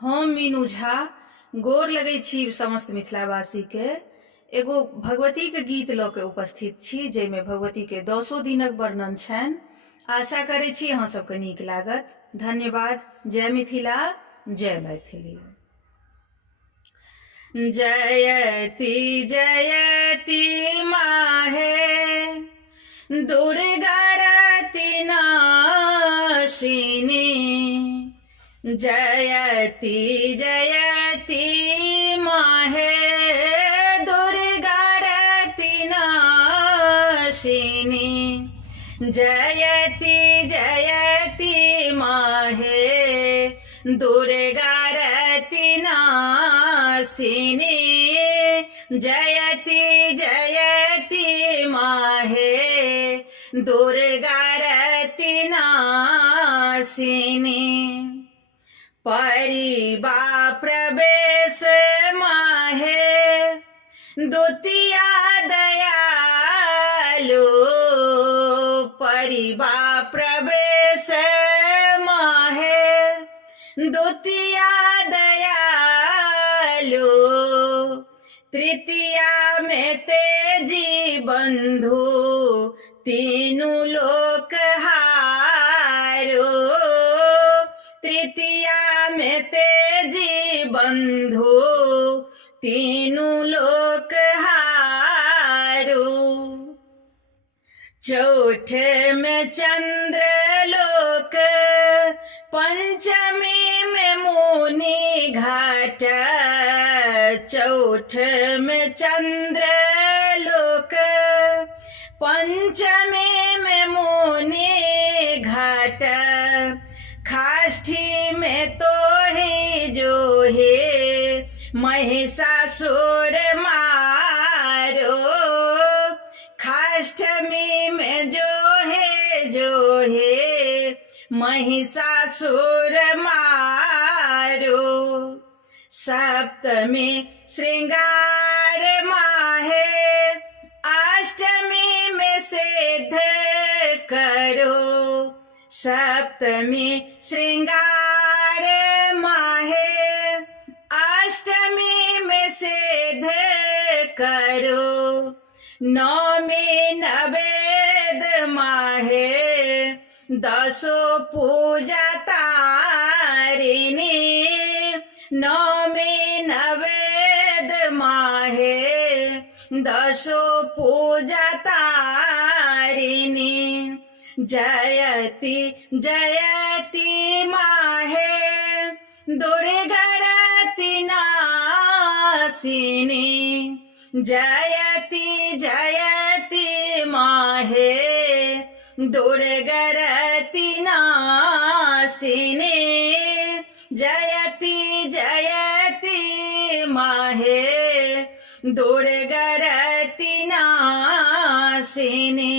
हम मीनू झा गोर लगै छी समस्त मिथिलावासी के। एगो भगवती के गीत लऽ के उपस्थित छी, जाहिमे भगवती के 10 दिनक वर्णन छनि। आशा करै छी अहाँ सबके नीक लागत। धन्यवाद। जय मिथिला, जय मैथिली। जयति जयति माहे दुर्गारति नाशिनी, जयति जयति माहे दुर्गारति नाशिनी, जयति जयति माहे दुर्गारति नाशिनी, जयति जयति माहे दुर्गारति नाशिनी। परिबा प्रवेश माहे द्वितीया दयालु, परिबा प्रवेश माहे द्वितीया दयालु, तृतीया में तेजी बंधु तीनू लोक हारो, तृतीया में तेजी बंधु तीनू लोक हारो, चौथ में चंद्र लोक, पंचमी में मुनि घाट, चौथ में चंद्र लोक, पंचमी में मुनि घाट, खाष्ठी में तो ही जो है महिषासुर मारो, खाष्टमी में जो है महिषासुर मारो, सप्तमी श्रृंगार माहे अष्टमी में सिद्ध करो, सप्तमी श्रृंगार माहे अष्टमी में सिद्ध करो, नवमी नवेद माहे 10 पूजा तारिणी, नवमी नवेद माहे 10 पूजा तारिणी, जयति जयति माहे दुर्गारति नाशिनी, जयति जयति माहे दुर्गारति नाशिनी, जयति जयति माहे दुर्गारति नाशिनी।